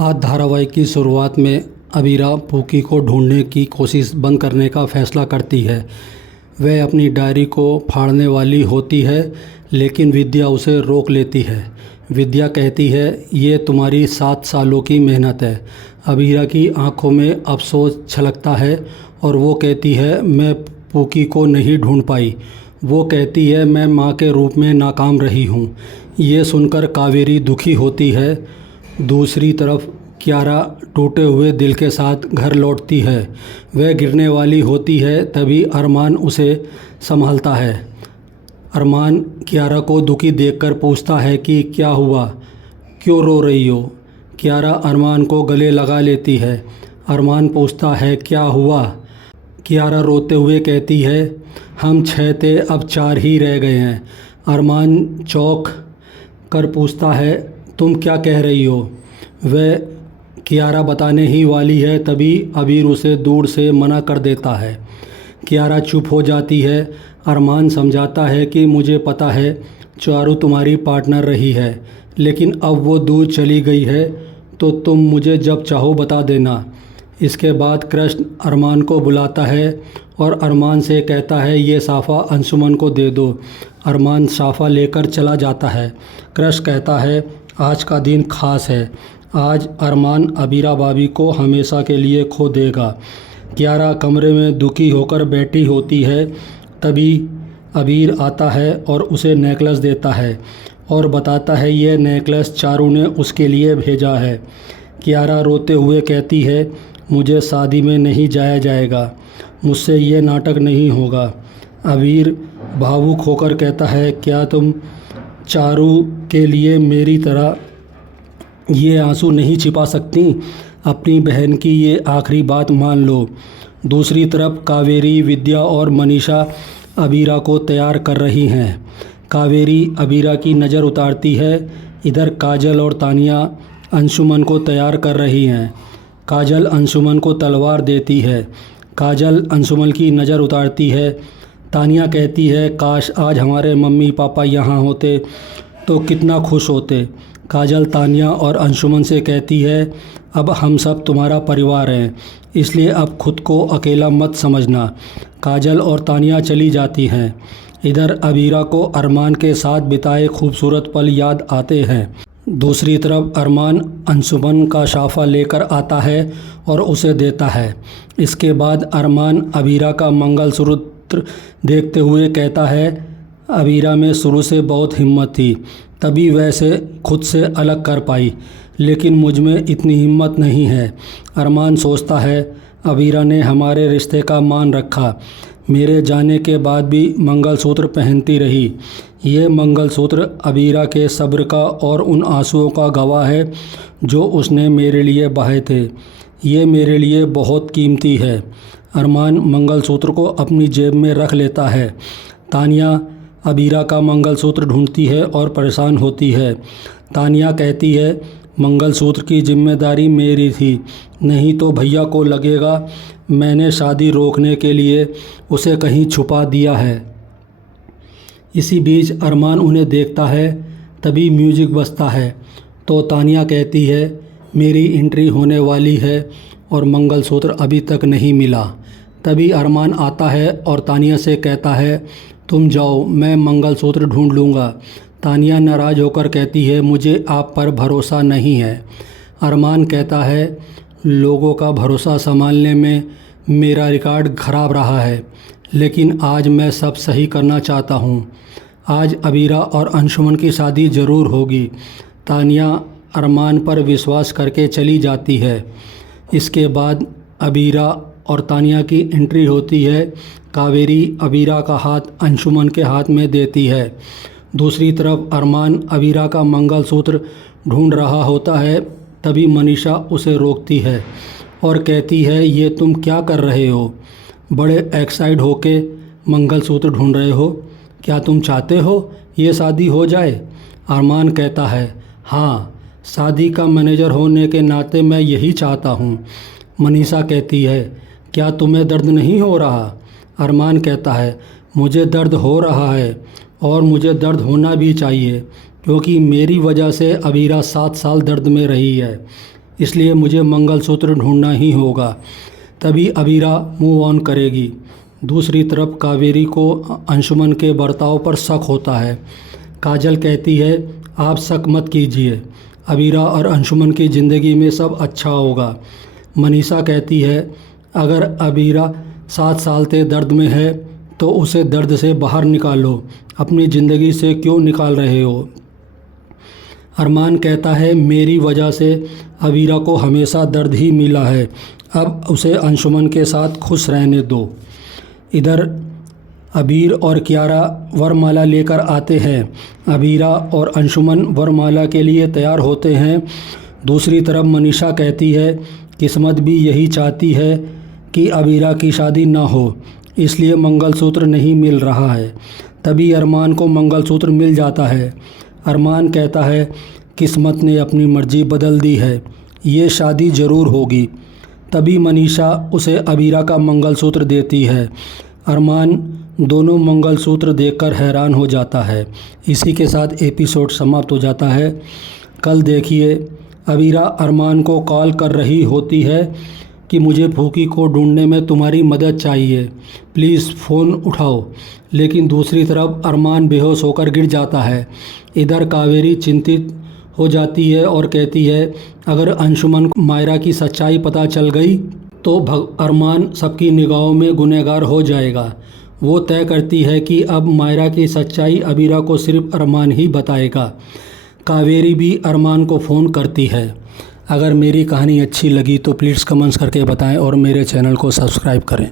आज धारावाहिक की शुरुआत में अबीरा पूकी को ढूंढने की कोशिश बंद करने का फैसला करती है। वह अपनी डायरी को फाड़ने वाली होती है, लेकिन विद्या उसे रोक लेती है। विद्या कहती है, ये तुम्हारी 7 सालों की मेहनत है। अबीरा की आंखों में अफसोस छलकता है और वो कहती है, मैं पूकी को नहीं ढूंढ पाई। वो कहती है, मैं माँ के रूप में नाकाम रही हूँ। ये सुनकर कावेरी दुखी होती है। दूसरी तरफ कियारा टूटे हुए दिल के साथ घर लौटती है। वह गिरने वाली होती है, तभी अरमान उसे संभालता है। अरमान कियारा को दुखी देखकर पूछता है कि क्या हुआ, क्यों रो रही हो। कियारा अरमान को गले लगा लेती है। अरमान पूछता है, क्या हुआ। कियारा रोते हुए कहती है, हम 6 थे, अब 4 ही रह गए हैं। अरमान चौंक कर पूछता है, तुम क्या कह रही हो। वह कियारा बताने ही वाली है, तभी अबीर उसे दूर से मना कर देता है। कियारा चुप हो जाती है। अरमान समझाता है कि मुझे पता है चारू तुम्हारी पार्टनर रही है, लेकिन अब वो दूर चली गई है, तो तुम मुझे जब चाहो बता देना। इसके बाद कृष्ण अरमान को बुलाता है और अरमान से कहता है, ये साफ़ा अंशुमन को दे दो। अरमान साफ़ा लेकर चला जाता है। कृष्ण कहता है, आज का दिन खास है। आज अरमान अबीरा भाभी को हमेशा के लिए खो देगा। कियारा कमरे में दुखी होकर बैठी होती है, तभी अबीर आता है और उसे नेकलेस देता है और बताता है, यह नेकलेस चारू ने उसके लिए भेजा है। कियारा रोते हुए कहती है, मुझे शादी में नहीं जाया जाएगा, मुझसे ये नाटक नहीं होगा। अबीर भावुक होकर कहता है, क्या तुम चारू के लिए मेरी तरह ये आंसू नहीं छिपा सकती। अपनी बहन की ये आखिरी बात मान लो। दूसरी तरफ कावेरी, विद्या और मनीषा अबीरा को तैयार कर रही हैं। कावेरी अबीरा की नज़र उतारती है। इधर काजल और तानिया अंशुमन को तैयार कर रही हैं। काजल अंशुमन को तलवार देती है। काजल अंशुमन की नज़र उतारती है। तानिया कहती है, काश आज हमारे मम्मी पापा यहाँ होते तो कितना खुश होते। काजल तानिया और अंशुमन से कहती है, अब हम सब तुम्हारा परिवार हैं, इसलिए अब खुद को अकेला मत समझना। काजल और तानिया चली जाती हैं। इधर अबीरा को अरमान के साथ बिताए खूबसूरत पल याद आते हैं। दूसरी तरफ अरमान अंशुमन का साफ़ा लेकर आता है और उसे देता है। इसके बाद अरमान अबीरा का मंगलसूत्र देखते हुए कहता है, अबीरा में शुरू से बहुत हिम्मत थी, तभी वैसे खुद से अलग कर पाई, लेकिन मुझ में इतनी हिम्मत नहीं है। अरमान सोचता है, अबीरा ने हमारे रिश्ते का मान रखा, मेरे जाने के बाद भी मंगलसूत्र पहनती रही। ये मंगलसूत्र अबीरा के सब्र का और उन आंसुओं का गवाह है जो उसने मेरे लिए बहाए थे। ये मेरे लिए बहुत कीमती है। अरमान मंगलसूत्र को अपनी जेब में रख लेता है। तानिया अबीरा का मंगलसूत्र ढूंढती है और परेशान होती है। तानिया कहती है, मंगलसूत्र की जिम्मेदारी मेरी थी, नहीं तो भैया को लगेगा मैंने शादी रोकने के लिए उसे कहीं छुपा दिया है। इसी बीच अरमान उन्हें देखता है, तभी म्यूजिक बजता है तो तानिया कहती है, मेरी एंट्री होने वाली है और मंगलसूत्र अभी तक नहीं मिला। तभी अरमान आता है और तानिया से कहता है, तुम जाओ, मैं मंगलसूत्र ढूंढ लूँगा। तानिया नाराज़ होकर कहती है, मुझे आप पर भरोसा नहीं है। अरमान कहता है, लोगों का भरोसा संभालने में मेरा रिकॉर्ड ख़राब रहा है, लेकिन आज मैं सब सही करना चाहता हूँ। आज अबीरा और अंशुमन की शादी ज़रूर होगी। तानिया अरमान पर विश्वास करके चली जाती है। इसके बाद अबीरा और तानिया की एंट्री होती है। कावेरी अबीरा का हाथ अंशुमन के हाथ में देती है। दूसरी तरफ अरमान अबीरा का मंगलसूत्र ढूंढ रहा होता है, तभी मनीषा उसे रोकती है और कहती है, ये तुम क्या कर रहे हो, बड़े एक्साइट होके मंगलसूत्र ढूंढ रहे हो, क्या तुम चाहते हो ये शादी हो जाए। अरमान कहता है, हाँ, शादी का मैनेजर होने के नाते मैं यही चाहता हूँ। मनीषा कहती है, क्या तुम्हें दर्द नहीं हो रहा। अरमान कहता है, मुझे दर्द हो रहा है और मुझे दर्द होना भी चाहिए, क्योंकि मेरी वजह से अबीरा 7 साल दर्द में रही है। इसलिए मुझे मंगलसूत्र ढूंढना ही होगा, तभी अबीरा मूव ऑन करेगी। दूसरी तरफ कावेरी को अंशुमन के बर्ताव पर शक होता है। काजल कहती है, आप शक मत कीजिए, अबीरा और अंशुमन की ज़िंदगी में सब अच्छा होगा। मनीषा कहती है, अगर अबीरा 7 साल से दर्द में है तो उसे दर्द से बाहर निकालो, अपनी ज़िंदगी से क्यों निकाल रहे हो। अरमान कहता है, मेरी वजह से अबीरा को हमेशा दर्द ही मिला है, अब उसे अंशुमन के साथ खुश रहने दो। इधर अबीर और कियारा वरमाला लेकर आते हैं। अबीरा और अंशुमन वरमाला के लिए तैयार होते हैं। दूसरी तरफ मनीषा कहती है, किस्मत भी यही चाहती है कि अबीरा की शादी ना हो, इसलिए मंगलसूत्र नहीं मिल रहा है। तभी अरमान को मंगलसूत्र मिल जाता है। अरमान कहता है, किस्मत ने अपनी मर्ज़ी बदल दी है, ये शादी ज़रूर होगी। तभी मनीषा उसे अबीरा का मंगलसूत्र देती है। अरमान दोनों मंगलसूत्र देखकर हैरान हो जाता है। इसी के साथ एपिसोड समाप्त हो जाता है। कल देखिए, अबीरा अरमान को कॉल कर रही होती है कि मुझे फूकी को ढूंढने में तुम्हारी मदद चाहिए, प्लीज़ फ़ोन उठाओ। लेकिन दूसरी तरफ अरमान बेहोश होकर गिर जाता है। इधर कावेरी चिंतित हो जाती है और कहती है, अगर अंशुमन को मायरा की सच्चाई पता चल गई तो अरमान सबकी निगाहों में गुनहगार हो जाएगा। वो तय करती है कि अब मायरा की सच्चाई अबीरा को सिर्फ अरमान ही बताएगा। कावेरी भी अरमान को फ़ोन करती है। अगर मेरी कहानी अच्छी लगी तो प्लीज़ कमेंट्स करके बताएं और मेरे चैनल को सब्सक्राइब करें।